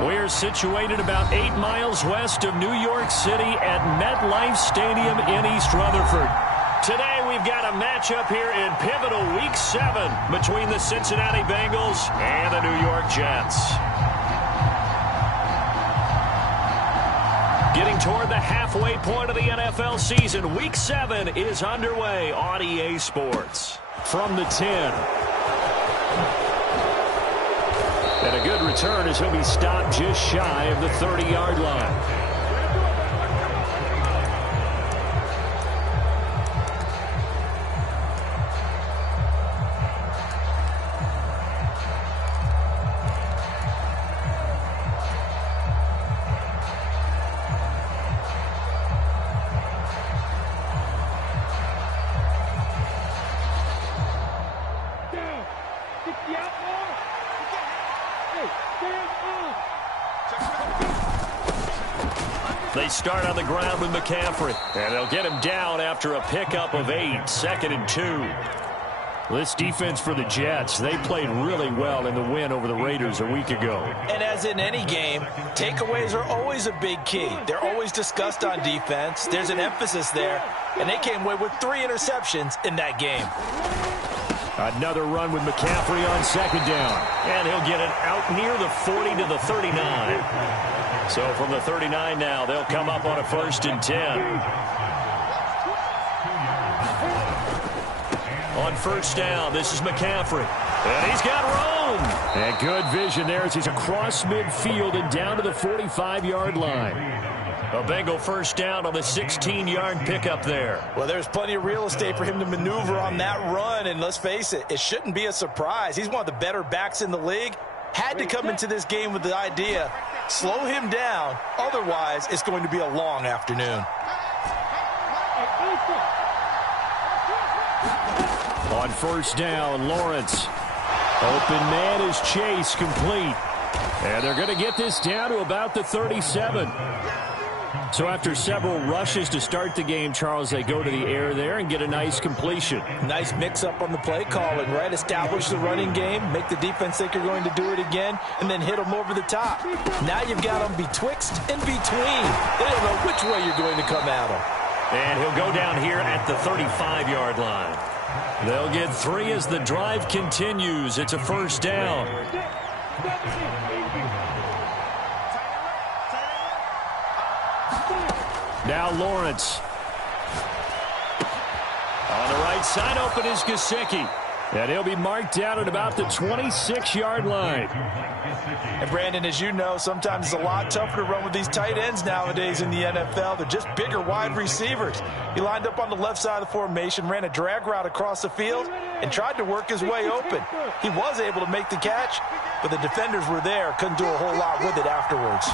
We're situated about 8 miles west of New York City at MetLife Stadium in East Rutherford. Today we've got a matchup here in pivotal Week 7 between the Cincinnati Bengals and the New York Jets. Getting toward the halfway point of the NFL season, Week 7 is underway on EA Sports. From the 10. And a good return as he'll be stopped just shy of the 30-yard line. They start on the ground with McCaffrey. And they'll get him down after a pickup of 8, 2nd and 2. This defense for the Jets, they played really well in the win over the Raiders a week ago. And as in any game, takeaways are always a big key. They're always discussed on defense. There's an emphasis there. And they came away with 3 interceptions in that game. Another run with McCaffrey on 2nd down. And he'll get it out near the 40 to the 39. So from the 39 now, they'll come up on a 1st and 10. On 1st down, this is McCaffrey. And he's got room. And good vision there as he's across midfield and down to the 45-yard line. A Bengal 1st down on the 16-yard pickup there. Well, there's plenty of real estate for him to maneuver on that run. And let's face it, it shouldn't be a surprise. He's one of the better backs in the league. Had to come into this game with the idea, slow him down. Otherwise, it's going to be a long afternoon. On 1st down, Lawrence. Open man is Chase, complete. And they're going to get this down to about the 37. So after several rushes to start the game, Charles, they go to the air there and get a nice completion. Nice mix-up on the play calling, right? Establish the running game, make the defense think you're going to do it again, and then hit them over the top. Now you've got them betwixt and between. They don't know which way you're going to come at them. And he'll go down here at the 35-yard line. They'll get 3 as the drive continues. It's a 1st down. Now Lawrence. On the right side, open is Gesicki. And he'll be marked down at about the 26-yard line. And Brandon, as you know, sometimes it's a lot tougher to run with these tight ends nowadays in the NFL. They're just bigger wide receivers. He lined up on the left side of the formation, ran a drag route across the field, and tried to work his way open. He was able to make the catch, but the defenders were there, couldn't do a whole lot with it afterwards.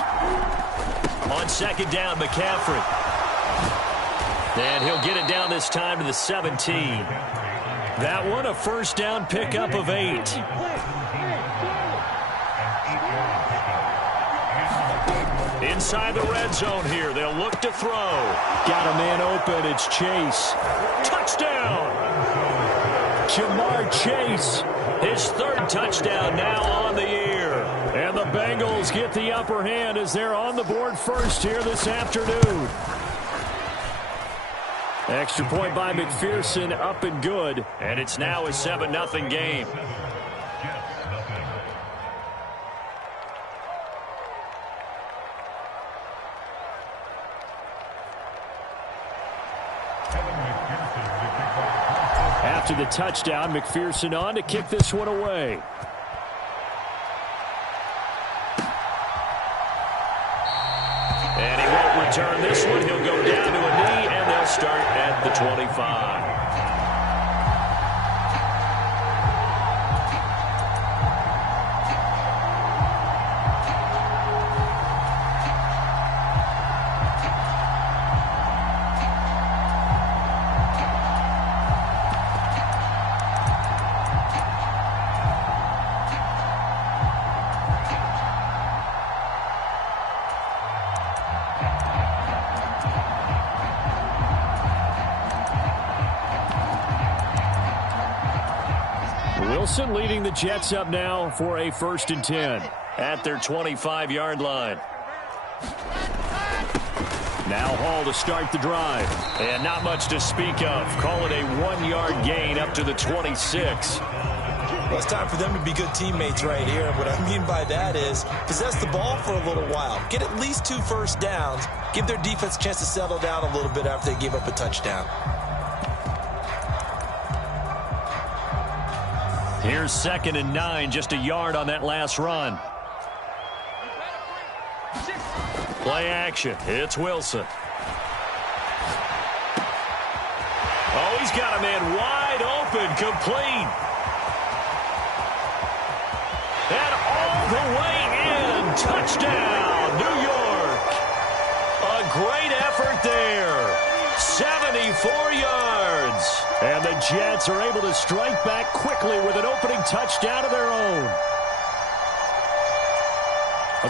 On 2nd down, McCaffrey. And he'll get it down this time to the 17. That one, a 1st down pickup of 8. Inside the red zone here, they'll look to throw. Got a man open, it's Chase. Touchdown! Jamar Chase, his 3rd touchdown now on the year. And the Bengals get the upper hand as they're on the board first here this afternoon. Extra point by McPherson, up and good. And it's now a 7-0 game. After the touchdown, McPherson on to kick this one away. And he won't return this one. He'll go down to a knee, and they'll start at the 25. Wilson leading the Jets up now for a 1st and 10 at their 25-yard line. Now Hall to start the drive. And not much to speak of. Call it a 1-yard gain up to the 26. Well, it's time for them to be good teammates right here. What I mean by that is possess the ball for a little while. Get at least 2 first downs. Give their defense a chance to settle down a little bit after they give up a touchdown. Here's 2nd and 9, just a yard on that last run. Play action. It's Wilson. Oh, he's got a man wide open, complete. And all the way in. Touchdown, New York. A great effort there. 74 yards. And the Jets are able to strike back quickly with an opening touchdown of their own.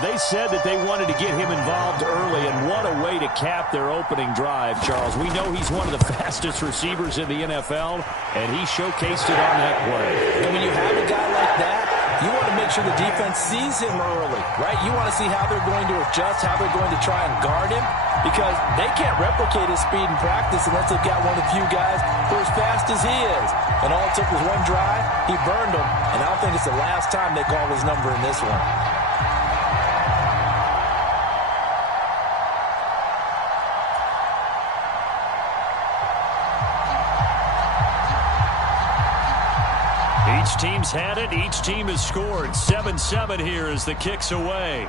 They said that they wanted to get him involved early, and what a way to cap their opening drive, Charles. We know he's one of the fastest receivers in the NFL, and he showcased it on that play. And when you have a guy like that, you want to make sure the defense sees him early, right? You want to see how they're going to adjust, how they're going to try and guard him, because they can't replicate his speed in practice unless they've got one of the few guys who are as fast as he is. And all it took was one drive, he burned them, and I don't think it's the last time they call his number in this one. Each team's had it. Each team has scored. 7-7 here as the kick's away.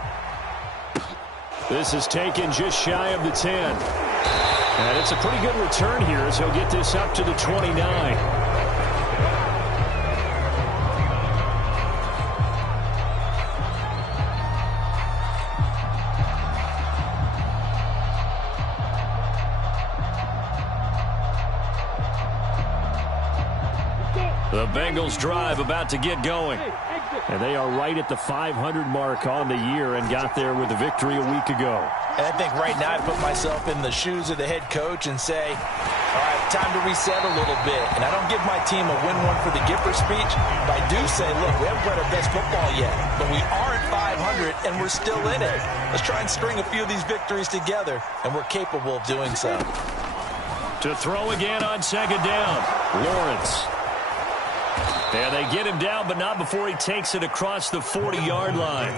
This is taken just shy of the 10. And it's a pretty good return here as he'll get this up to the 29. The Bengals drive about to get going. And they are right at the 500 mark on the year and got there with a victory a week ago. And I think right now I put myself in the shoes of the head coach and say, all right, time to reset a little bit. And I don't give my team a win one for the Gipper speech, but I do say, look, we haven't played our best football yet, but we are at 500 and we're still in it. Let's try and string a few of these victories together, and we're capable of doing so. To throw again on 2nd down, Lawrence. Yeah, they get him down, but not before he takes it across the 40-yard line.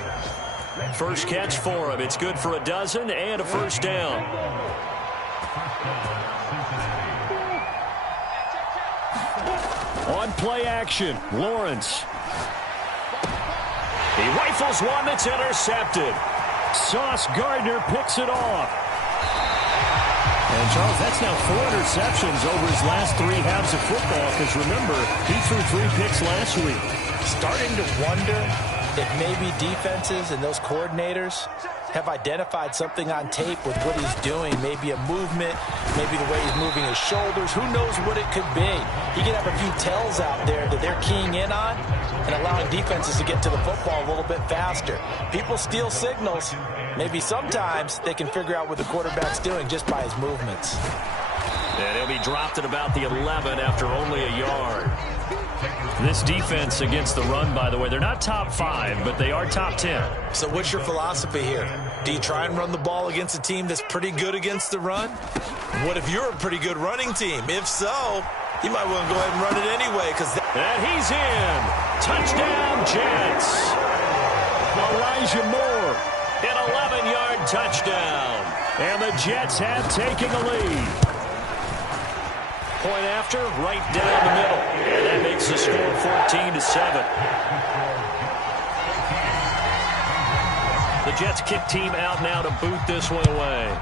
First catch for him. It's good for a dozen and a 1st down. On play action, Lawrence. He rifles one that's intercepted. Sauce Gardner picks it off. And, Charles, that's now 4 interceptions over his last 3 halves of football, because, remember, he threw 3 picks last week. Starting to wonder if maybe defenses and those coordinators have identified something on tape with what he's doing. Maybe a movement, maybe the way he's moving his shoulders. Who knows what it could be? He could have a few tells out there that they're keying in on and allowing defenses to get to the football a little bit faster. People steal signals. Maybe sometimes they can figure out what the quarterback's doing just by his movements. And he'll be dropped at about the 11 after only a yard. This defense against the run, by the way, they're not top 5, but they are top 10. So what's your philosophy here? Do you try and run the ball against a team that's pretty good against the run? What if you're a pretty good running team? If so, you might want to go ahead and run it anyway. And he's in. Touchdown, Jets. Elijah Moore. An 11-yard touchdown. And the Jets have taken the lead. Point after, right down the middle. And that makes the score 14-7. The Jets kick team out now to boot this one away.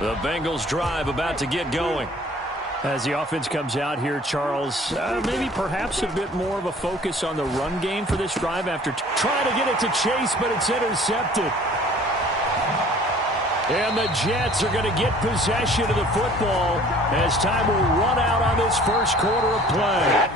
The Bengals drive about to get going. As the offense comes out here, Charles, maybe perhaps a bit more of a focus on the run game for this drive after trying to get it to Chase, but it's intercepted. And the Jets are going to get possession of the football as time will run out on this first quarter of play.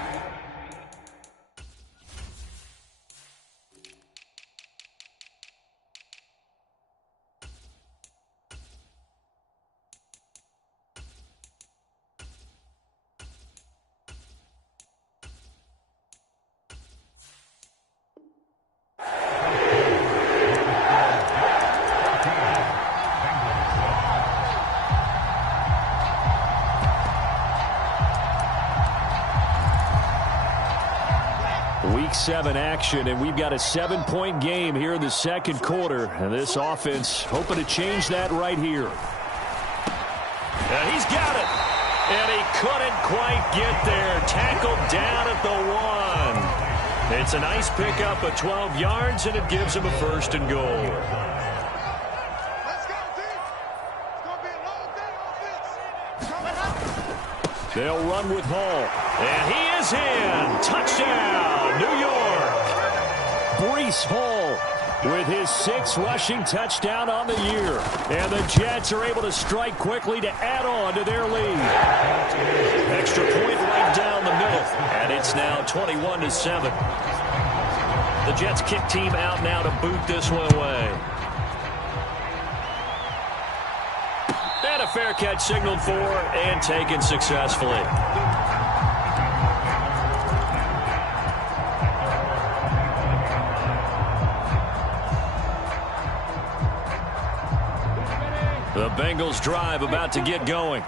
Week 7 action, and we've got a 7-point game here in the second quarter. And this offense hoping to change that right here. He's got it. And he couldn't quite get there. Tackled down at the 1. It's a nice pickup of 12 yards, and it gives him a first and goal. They'll run with Hall. And he is in. Touchdown, New York. Breece Hall with his 6th rushing touchdown on the year. And the Jets are able to strike quickly to add on to their lead. Extra point right down the middle. And it's now 21-7. The Jets kick team out now to boot this one away. And a fair catch signaled for and taken successfully. The Bengals drive about to get going.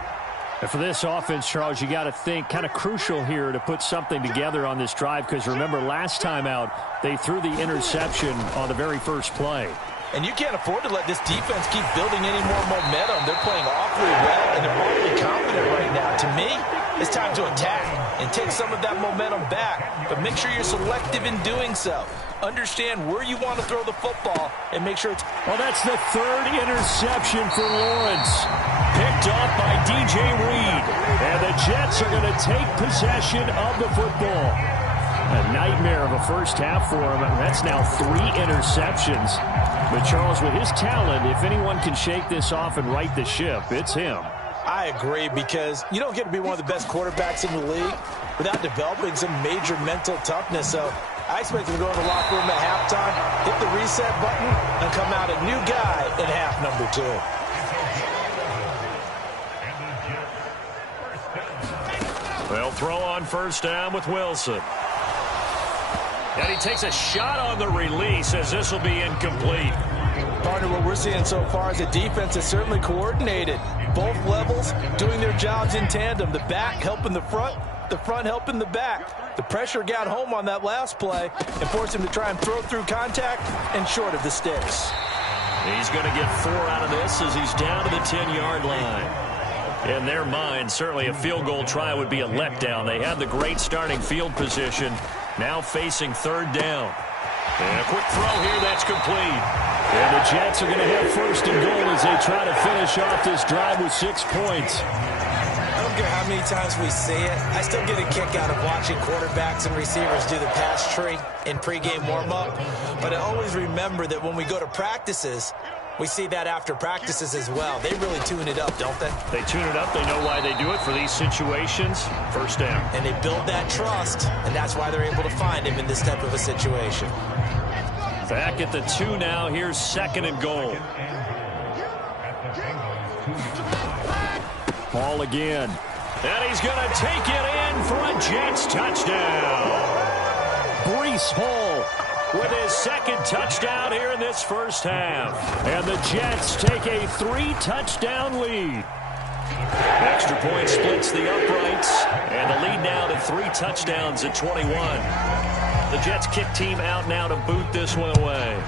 And for this offense, Charles, you got to think kind of crucial here to put something together on this drive, because remember last time out they threw the interception on the very first play. And you can't afford to let this defense keep building any more momentum. They're playing awfully well, and they're awfully confident right now. To me, it's time to attack and take some of that momentum back. But make sure you're selective in doing so. Understand where you want to throw the football and make sure it's... Well, that's the 3rd interception for Lawrence. Picked off by DJ Reed. And the Jets are going to take possession of the football. A nightmare of a first half for him. That's now 3 interceptions. But Charles, with his talent, if anyone can shake this off and right the ship, it's him. I agree, because you don't get to be one of the best quarterbacks in the league without developing some major mental toughness. So I expect him to go in the locker room at halftime, hit the reset button, and come out a new guy in half number 2. They'll throw on first down with Wilson. And he takes a shot on the release as this will be incomplete. Partner, what we're seeing so far is a defense that's certainly coordinated. Both levels doing their jobs in tandem. The back helping the front helping the back. The pressure got home on that last play and forced him to try and throw through contact and short of the sticks. He's going to get 4 out of this as he's down to the 10-yard line. In their mind, certainly a field goal try would be a letdown. They had the great starting field position. Now facing 3rd down. And a quick throw here that's complete. And the Jets are going to have first and goal as they try to finish off this drive with 6 points. I don't care how many times we see it. I still get a kick out of watching quarterbacks and receivers do the pass tree in pregame warm-up. But I always remember that when we go to practices, we see that after practices as well. They really tune it up, don't they? They tune it up. They know why they do it for these situations. First down. And they build that trust, and that's why they're able to find him in this type of a situation. Back at the 2 now. Here's 2nd and goal. Ball again. And he's going to take it in for a Jets touchdown. Breece Hall with his 2nd touchdown here in this first half. And the Jets take a 3-touchdown lead. Extra point splits the uprights. And the lead now to 3 touchdowns at 21. The Jets kick team out now to boot this one away.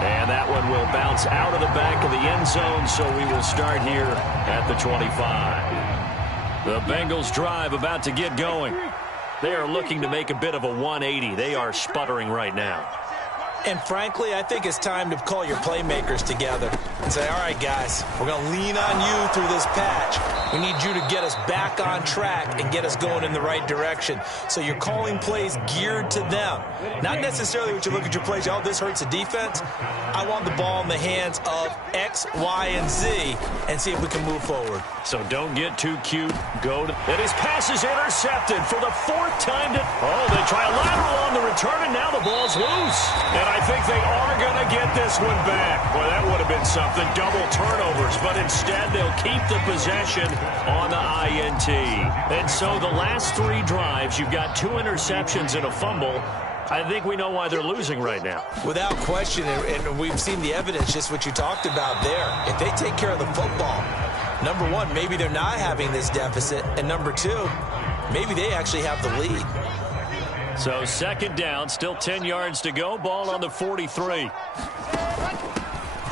And that one will bounce out of the back of the end zone, so we will start here at the 25. The Bengals drive about to get going. They are looking to make a bit of a 180. They are sputtering right now. And frankly, I think it's time to call your playmakers together. and say, all right, guys, we're going to lean on you through this patch. We need you to get us back on track and get us going in the right direction. So you're calling plays geared to them. Not necessarily what you look at your plays, oh, this hurts the defense. I want the ball in the hands of X, Y, and Z and see if we can move forward. So don't get too cute. And his pass is intercepted for the fourth time. They try a lateral on the return, and now the ball's loose. And I think they are going to get this one back. Boy, that would have been something. Double turnovers, but instead they'll keep the possession on the INT. And so the last 3 drives, you've got 2 interceptions and a fumble. I think we know why they're losing right now. Without question, and we've seen the evidence, just what you talked about there. If they take care of the football, number one, maybe they're not having this deficit, and number 2, maybe they actually have the lead. So second down, still 10 yards to go, ball on the 43.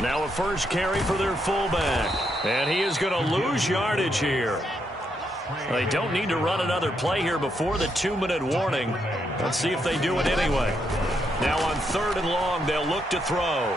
Now a first carry for their fullback, and he is going to lose yardage here. They don't need to run another play here before the 2-minute warning. Let's see if they do it anyway. Now on 3rd and long, they'll look to throw.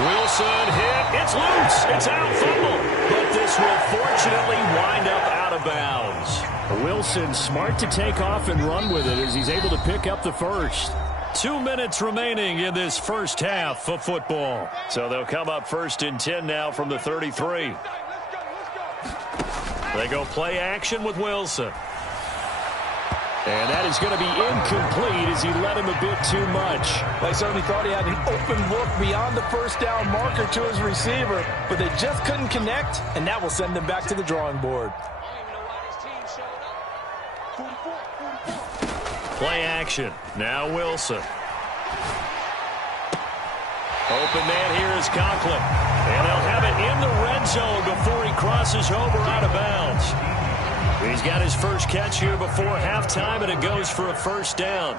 Wilson hit. It's loose. It's out, fumble. But this will fortunately wind up out of bounds. Wilson smart to take off and run with it as he's able to pick up the first. 2 minutes remaining in this first half of football. So they'll come up 1st and 10 now from the 33. They go play action with Wilson. And that is going to be incomplete as he led him a bit too much. They certainly thought he had an open look beyond the first down marker to his receiver, but they just couldn't connect, and that will send them back to the drawing board. Play action. Now Wilson. Open man here is Conklin. And they'll have it in the red zone before he crosses over out of bounds. He's got his first catch here before halftime, and it goes for a first down.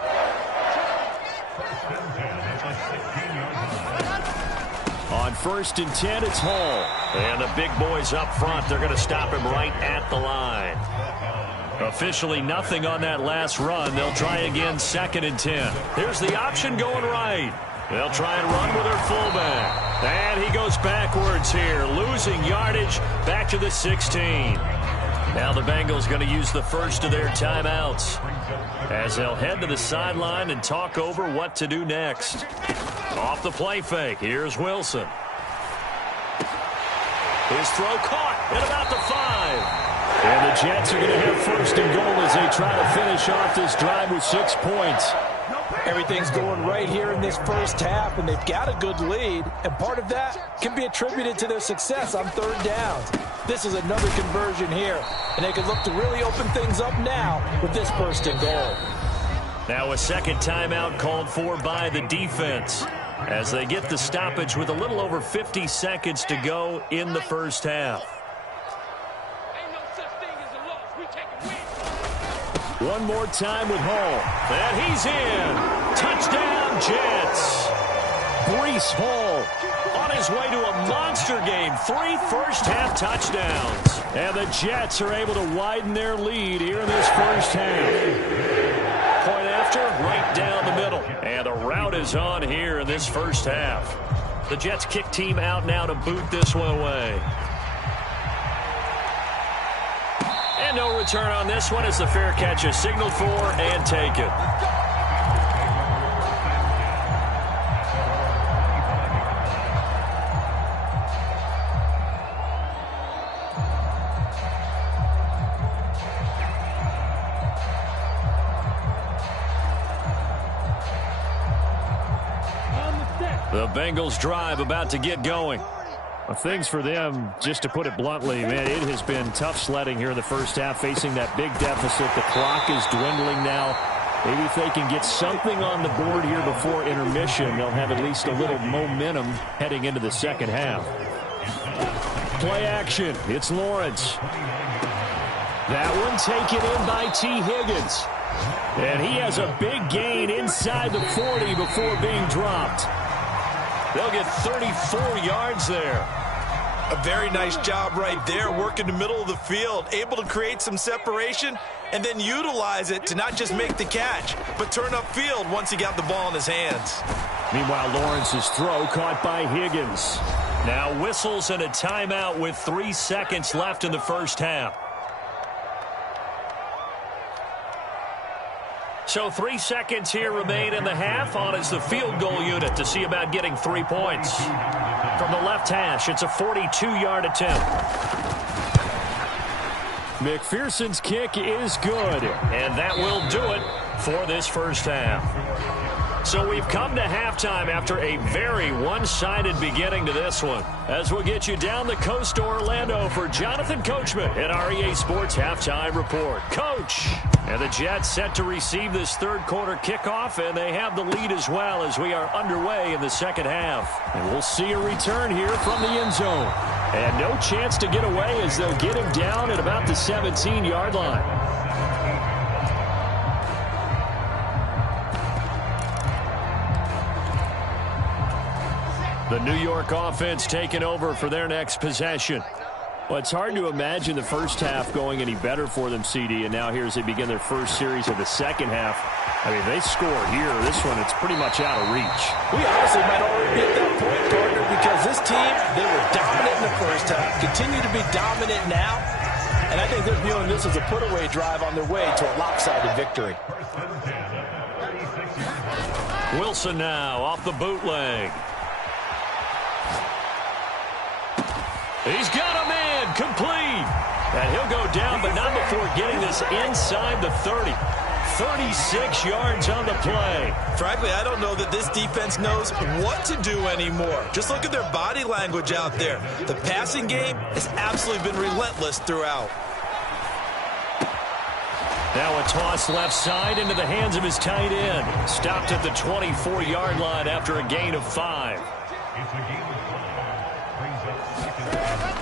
On 1st and 10, it's Hall. And the big boys up front, they're going to stop him right at the line. Officially nothing on that last run. They'll try again 2nd and 10. Here's the option going right. They'll try and run with their fullback. And he goes backwards here, losing yardage back to the 16. Now the Bengals going to use the first of their timeouts as they'll head to the sideline and talk over what to do next. Off the play fake, here's Wilson. His throw caught at about the 5. And the Jets are going to have 1st and goal as they try to finish off this drive with 6 points. Everything's going right here in this first half, and they've got a good lead, and part of that can be attributed to their success on 3rd downs. This is another conversion here, and they can look to really open things up now with this 1st and goal. Now a second timeout called for by the defense as they get the stoppage with a little over 50 seconds to go in the first half. One more time with Hall. And he's in. Touchdown, Jets. Breece Hall on his way to a monster game. 3 first-half touchdowns. And the Jets are able to widen their lead here in this first half. Point after, right down the middle. And the route is on here in this first half. The Jets kick team out now to boot this one away. And no return on this one as the fair catch is signaled for and taken. The Bengals drive about to get going. Well, things for them, just to put it bluntly, man, it has been tough sledding here in the first half, facing that big deficit. The clock is dwindling now. Maybe if they can get something on the board here before intermission, they'll have at least a little momentum heading into the second half. Play action. It's Lawrence. That one taken in by T. Higgins. And he has a big gain inside the 40 before being dropped. They'll get 34 yards there. A very nice job right there, working the middle of the field, able to create some separation, and then utilize it to not just make the catch, but turn upfield once he got the ball in his hands. Meanwhile, Lawrence's throw caught by Higgins. Now whistles and a timeout with 3 seconds left in the first half. So 3 seconds here remain in the half. On is the field goal unit to see about getting 3 points. From the left hash, it's a 42-yard attempt. McPherson's kick is good. And that will do it for this first half. So we've come to halftime after a very one-sided beginning to this one. As we'll get you down the coast to Orlando for Jonathan Coachman at our EA Sports Halftime Report. Coach! And the Jets set to receive this third quarter kickoff, and they have the lead as well as we are underway in the second half. And we'll see a return here from the end zone. And no chance to get away as they'll get him down at about the 17-yard line. The New York offense taking over for their next possession. Well, it's hard to imagine the first half going any better for them, CD, and now here as they begin their first series of the second half. I mean, they score here. This one, it's pretty much out of reach. We honestly might already be at that point, partner, because this team, they were dominant in the first half, continue to be dominant now, and I think they're viewing this as a put-away drive on their way to a lopsided victory. Wilson now off the bootleg. He's got him in, complete. And he'll go down, but not before getting this inside the 30. 36 yards on the play. Frankly, I don't know that this defense knows what to do anymore. Just look at their body language out there. The passing game has absolutely been relentless throughout. Now a toss left side into the hands of his tight end. Stopped at the 24-yard line after a gain of 5.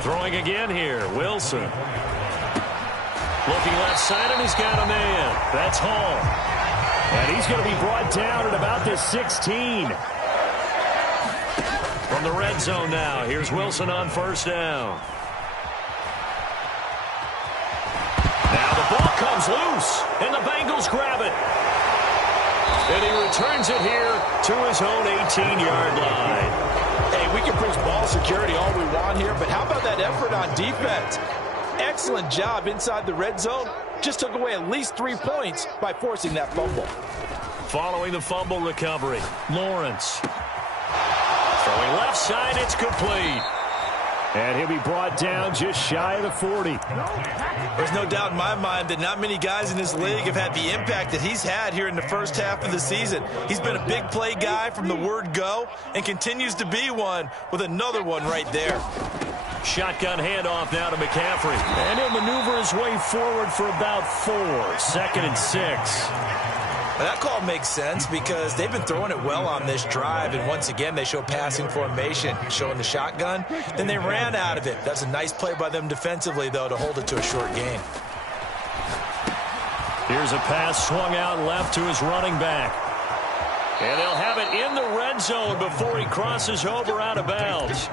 Throwing again here, Wilson. Looking left side, and he's got a man. That's Hall. And he's going to be brought down at about the 16. From the red zone now, here's Wilson on first down. Now the ball comes loose, and the Bengals grab it. And he returns it here to his own 18-yard line. Hey, we can preach ball security all we want here, but how about that effort on defense? Excellent job inside the red zone. Just took away at least 3 points by forcing that fumble. Following the fumble recovery, Lawrence. Throwing left side, it's complete. And he'll be brought down just shy of the 40. There's no doubt in my mind that not many guys in this league have had the impact that he's had here in the first half of the season. He's been a big play guy from the word go and continues to be one with another one right there. Shotgun handoff now to McCaffrey. And he'll maneuver his way forward for about 4. 2nd and 6. Well, that call makes sense because they've been throwing it well on this drive, and once again they show passing formation, showing the shotgun. Then they ran out of it. That's a nice play by them defensively, though, to hold it to a short gain. Here's a pass swung out left to his running back. And they'll have it in the red zone before he crosses over out of bounds.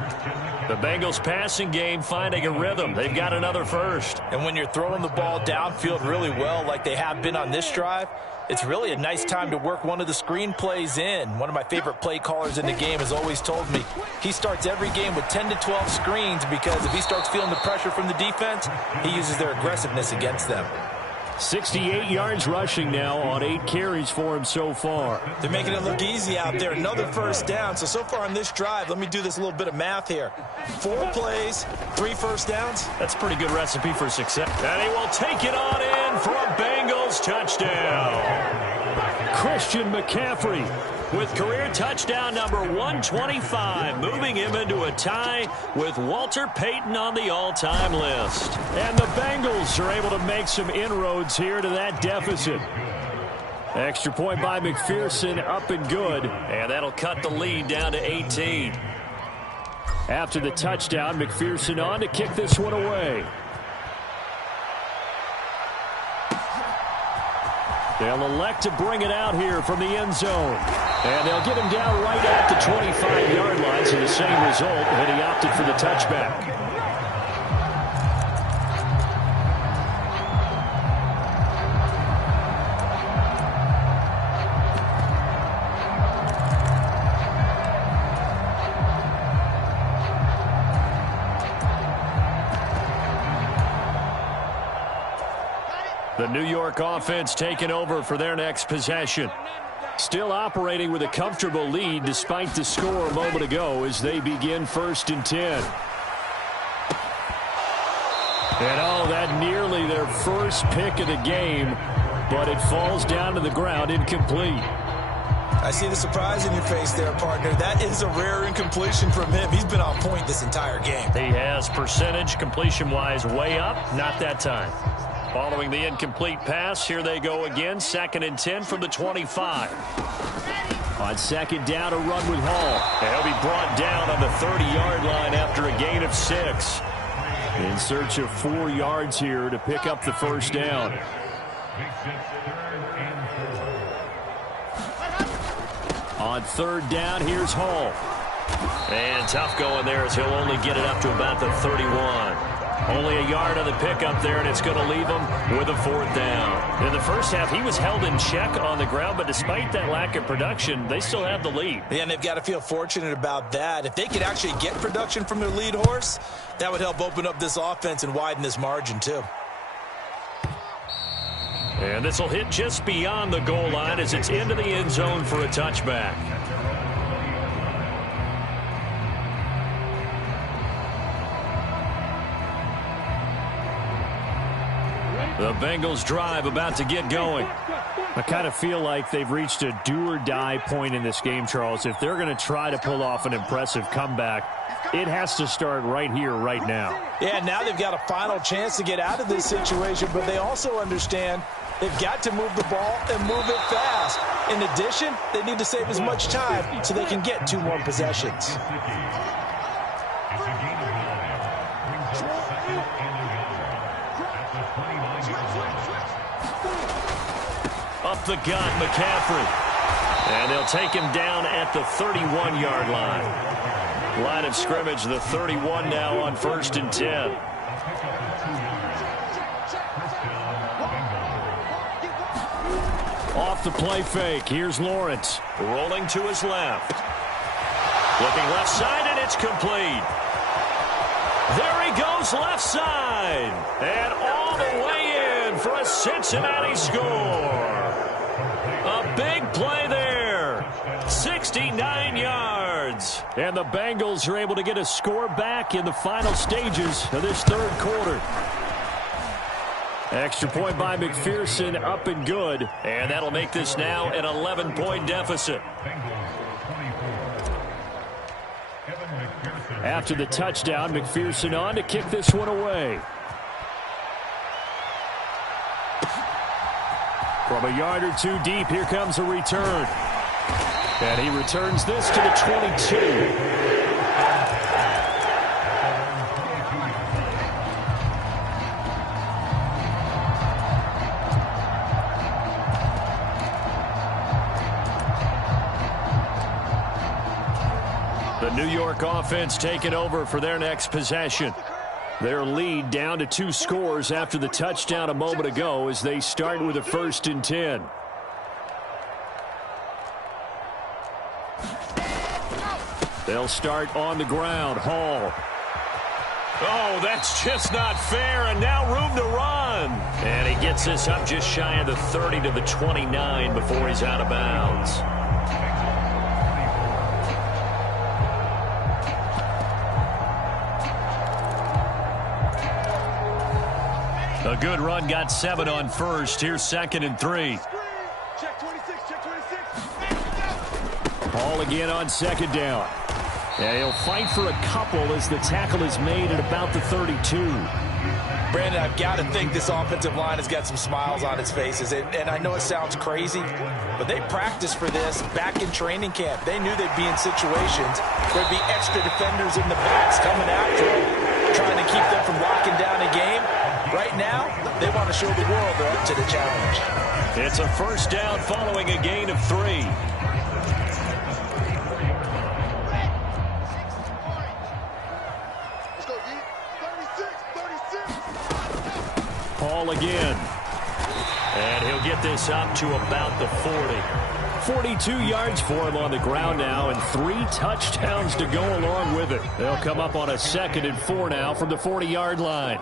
The Bengals passing game finding a rhythm. They've got another first. And when you're throwing the ball downfield really well like they have been on this drive, it's really a nice time to work one of the screen plays in. One of my favorite play callers in the game has always told me he starts every game with 10 to 12 screens because if he starts feeling the pressure from the defense, he uses their aggressiveness against them. 68 yards rushing now on 8 carries for him so far. They're making it look easy out there. Another first down. So far on this drive, let me do this little bit of math here. 4 plays, 3 first downs. That's a pretty good recipe for success. And he will take it on in for a Bengals touchdown. Christian McCaffrey with career touchdown number 125, moving him into a tie with Walter Payton on the all-time list. And the Bengals are able to make some inroads here to that deficit. Extra point by McPherson, up and good. And that'll cut the lead down to 18. After the touchdown, McPherson on to kick this one away. They'll elect to bring it out here from the end zone. And they'll get him down right at the 25-yard line, so the same result, and he opted for the touchback. The New York offense taking over for their next possession. Still operating with a comfortable lead despite the score a moment ago as they begin 1st and 10. And that nearly their first pick of the game, but it falls down to the ground incomplete. I see the surprise in your face there, partner. That is a rare incompletion from him. He's been on point this entire game. He has percentage completion-wise way up, not that time. Following the incomplete pass, here they go again, 2nd and 10 from the 25. On 2nd down, a run with Hall. And he'll be brought down on the 30-yard line after a gain of 6. In search of 4 yards here to pick up the first down. On 3rd down, here's Hall. And tough going there as he'll only get it up to about the 31. Only a yard on the pickup there, and it's going to leave him with a 4th down. In the first half, he was held in check on the ground, but despite that lack of production, they still have the lead. Yeah, and they've got to feel fortunate about that. If they could actually get production from their lead horse, that would help open up this offense and widen this margin, too. And this will hit just beyond the goal line as it's into the end zone for a touchback. The Bengals drive about to get going. I kind of feel like they've reached a do-or-die point in this game, Charles. If they're going to try to pull off an impressive comeback, it has to start right here, right now. Yeah, now they've got a final chance to get out of this situation, but they also understand they've got to move the ball and move it fast. In addition, they need to save as much time so they can get 2 more possessions. Up the gut, McCaffrey. And they'll take him down at the 31-yard line. Line of scrimmage, the 31 now on 1st and 10. Off the play fake, here's Lawrence. Rolling to his left. Looking left side, and it's complete. There he goes left side. And all the way in for a Cincinnati score. A big play there. 69 yards. And the Bengals are able to get a score back in the final stages of this 3rd quarter. Extra point by McPherson, up and good. And that'll make this now an 11-point deficit. After the touchdown, McPherson on to kick this one away. From a yard or 2 deep, here comes a return. And he returns this to the 22. The New York offense taking over for their next possession. Their lead down to 2 scores after the touchdown a moment ago as they start with a 1st and 10. They'll start on the ground. Hall. Oh, that's just not fair, and now room to run. And he gets this up just shy of the 30 to the 29 before he's out of bounds. A good run, got 7 on 1st. Here's 2nd and 3. Hall again on 2nd down. And he'll fight for a couple as the tackle is made at about the 32. Brandon, I've got to think this offensive line has got some smiles on its faces. And I know it sounds crazy, but they practiced for this back in training camp. They knew they'd be in situations where there'd be extra defenders in the backs coming after them, trying to keep them from locking down a game. Right now, they want to show the world they're up to the challenge. It's a 1st down following a gain of 3. Hall again. And he'll get this up to about the 40. 42 yards for him on the ground now, and 3 touchdowns to go along with it. They'll come up on a 2nd and 4 now from the 40-yard line.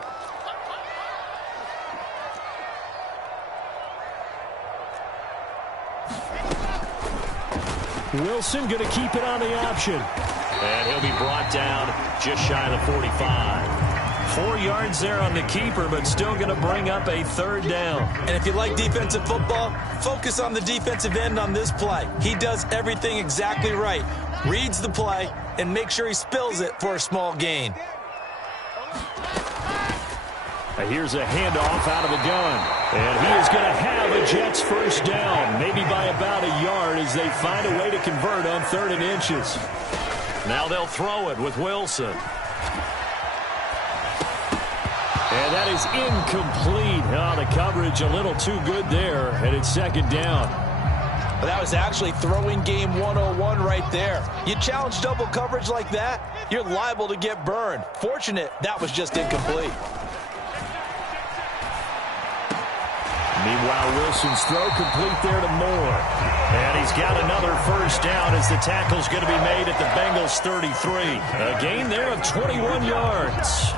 Wilson going to keep it on the option. And he'll be brought down just shy of the 45. 4 yards there on the keeper, but still going to bring up a third down. And if you like defensive football, focus on the defensive end on this play. He does everything exactly right. Reads the play and make sure he spills it for a small gain. Here's a handoff out of the gun. And he is going to have a Jets first down, maybe by about a yard as they find a way to convert on 3rd and inches. Now they'll throw it with Wilson. And that is incomplete. Oh, the coverage a little too good there, and it's 2nd down. Well, that was actually throwing game 101 right there. You challenge double coverage like that, you're liable to get burned. Fortunate that was just incomplete. Meanwhile, Wilson's throw complete there to Moore. And he's got another first down as the tackle's going to be made at the Bengals 33. A gain there of 21 yards.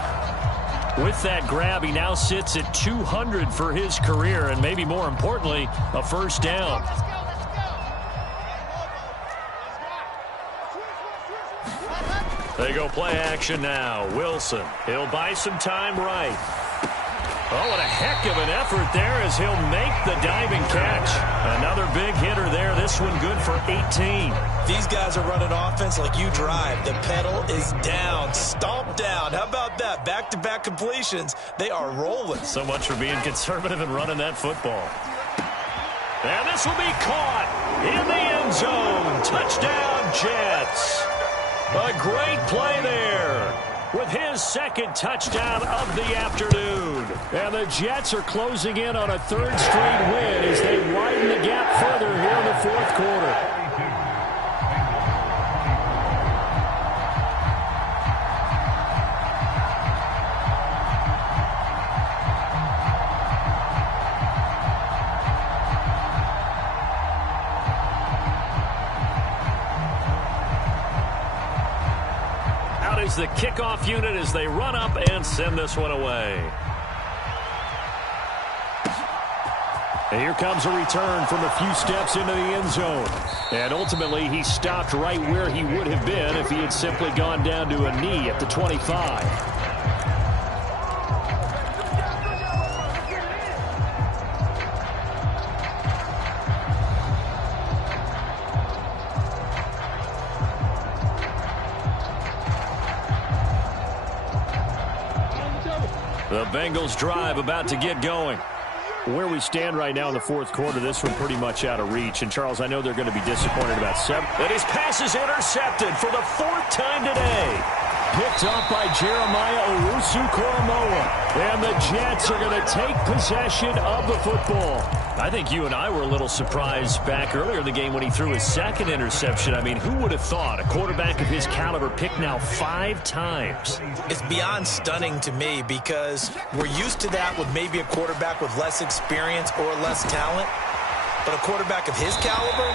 With that grab, he now sits at 200 for his career, and maybe more importantly, a first down. They go play action now. Wilson, he'll buy some time right. Oh, what a heck of an effort there as he'll make the diving catch. Another big hitter there. This one good for 18. These guys are running offense like you drive. The pedal is down, stomped down. How about that? Back-to-back completions. They are rolling. So much for being conservative and running that football. And this will be caught in the end zone. Touchdown, Jets. A great play there with his 2nd touchdown of the afternoon. And the Jets are closing in on a 3rd straight win as they widen the gap further here in the 4th quarter. Is the kickoff unit as they run up and send this one away. And here comes a return from a few steps into the end zone. And ultimately, he stopped right where he would have been if he had simply gone down to a knee at the 25. The Bengals drive about to get going. Where we stand right now in the 4th quarter, this one pretty much out of reach. And, Charles, I know they're going to be disappointed about 7. And his pass is intercepted for the 4th time today. Picked off by Jeremiah Owusu-Koramoah. And the Jets are going to take possession of the football. I think you and I were a little surprised back earlier in the game when he threw his 2nd interception. I mean, who would have thought a quarterback of his caliber picked now 5 times? It's beyond stunning to me because we're used to that with maybe a quarterback with less experience or less talent. But a quarterback of his caliber,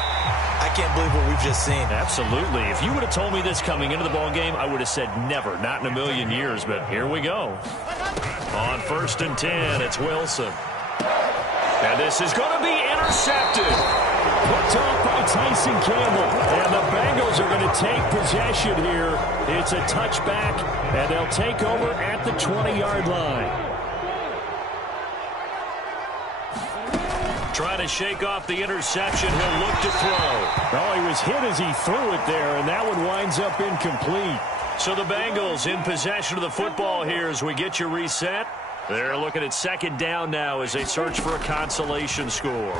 I can't believe what we've just seen. Absolutely. If you would have told me this coming into the ball game, I would have said never, not in a million years. But here we go. On 1st and 10, it's Wilson. And this is going to be intercepted. Picked off by Tyson Campbell. And the Bengals are going to take possession here. It's a touchback, and they'll take over at the 20-yard line. Trying to shake off the interception. He'll look to throw. Well, he was hit as he threw it there, and that one winds up incomplete. So the Bengals in possession of the football here as we get you reset. They're looking at 2nd down now as they search for a consolation score.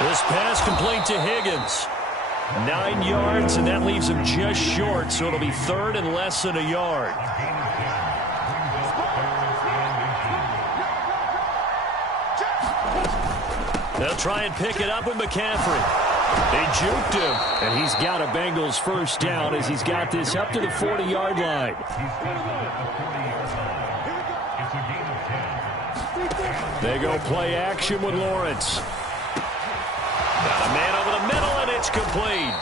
This pass complete to Higgins. 9 yards, and that leaves him just short, so it'll be 3rd and less than a yard. They'll try and pick it up with McCaffrey. They juked him. And he's got a Bengals first down as he's got this up to the 40-yard line. They go play action with Lawrence. Got a man over the middle, and it's complete.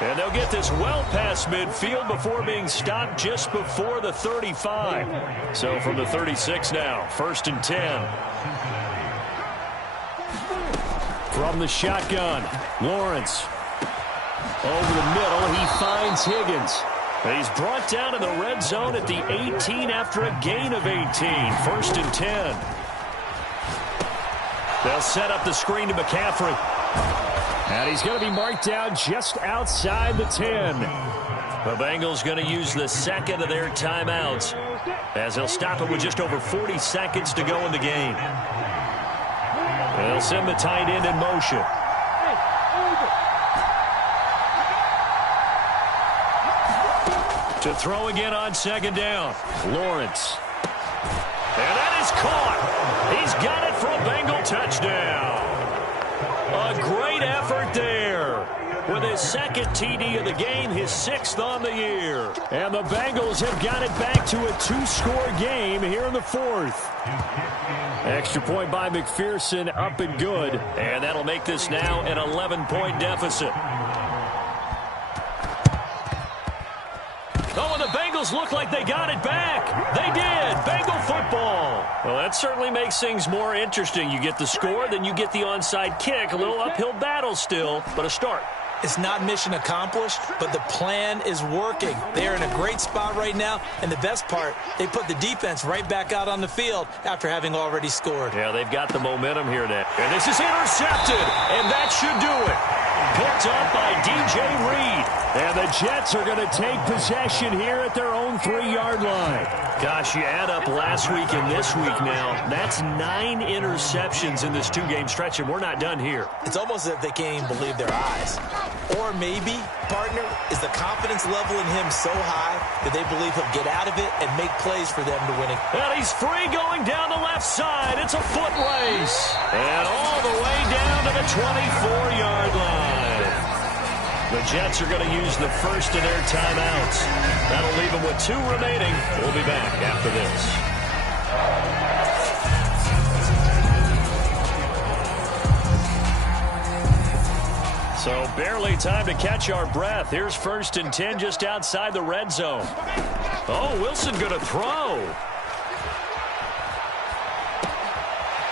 And they'll get this well past midfield before being stopped just before the 35. So from the 36 now, 1st and 10. From the shotgun, Lawrence. Over the middle, he finds Higgins. He's brought down in the red zone at the 18 after a gain of 18. 1st and 10. They'll set up the screen to McCaffrey. And he's going to be marked down just outside the 10. The Bengals going to use the second of their timeouts as they'll stop it with just over 40 seconds to go in the game. They'll send the tight end in motion. To throw again on 2nd down. Lawrence. And that is caught. He's got it for a Bengal touchdown. A great effort there. With his 2nd TD of the game, his 6th on the year. And the Bengals have got it back to a 2-score game here in the 4th. Extra point by McPherson, up and good. And that'll make this now an 11-point deficit. Oh, and the Bengals look like they got it back. They did. Bengal football. Well, that certainly makes things more interesting. You get the score, then you get the onside kick. A little uphill battle still, but a start. It's not mission accomplished, but the plan is working. They're in a great spot right now, and the best part, they put the defense right back out on the field after having already scored. Yeah, they've got the momentum here now. And this is intercepted, and that should do it. Picked up by DJ Reed. And the Jets are going to take possession here at their own 3-yard line. Gosh, you add up last week and this week now, that's 9 interceptions in this 2-game stretch, and we're not done here. It's almost as if they can't even believe their eyes. Or maybe, partner, is the confidence level in him so high that they believe he'll get out of it and make plays for them to win it. And he's free going down the left side. It's a foot race. And all the way down to the 24-yard line. The Jets are going to use the first of their timeouts. That'll leave them with 2 remaining. We'll be back after this. So barely time to catch our breath. Here's 1st and 10 just outside the red zone. Oh, Wilson going to throw.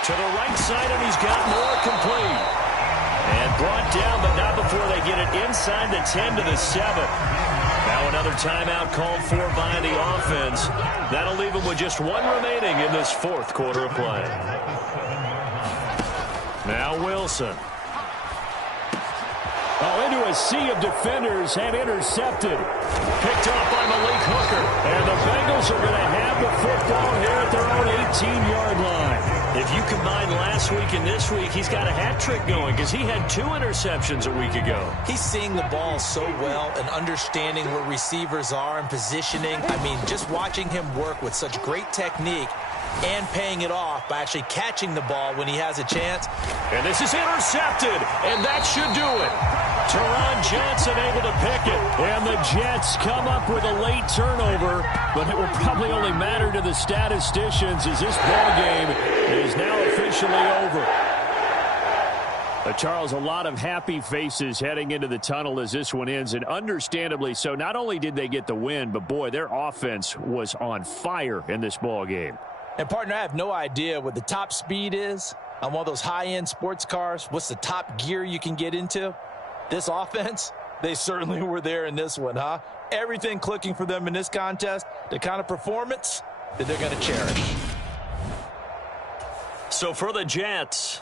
To the right side, and he's got more complete. And brought down, but not before they get it inside the 10 to the 7. Now another timeout called for by the offense. That'll leave them with just 1 remaining in this 4th quarter of play. Now Wilson. Oh, into a sea of defenders and intercepted. Picked off by Malik Hooker. And the Bengals are going to have the football here at their own 18-yard line. If you combine last week and this week, he's got a hat trick going because he had 2 interceptions a week ago. He's seeing the ball so well and understanding where receivers are and positioning. I mean, just watching him work with such great technique and paying it off by actually catching the ball when he has a chance. And this is intercepted, and that should do it. Teron Johnson able to pick it. And the Jets come up with a late turnover, but it will probably only matter to the statisticians as this ball game is now officially over. Charles, a lot of happy faces heading into the tunnel as this one ends, and understandably so. Not only did they get the win, but boy, their offense was on fire in this ball game. And partner, I have no idea what the top speed is on one of those high-end sports cars. What's the top gear you can get into? This offense, they certainly were there in this one, huh? Everything clicking for them in this contest, the kind of performance that they're going to cherish. So for the Jets,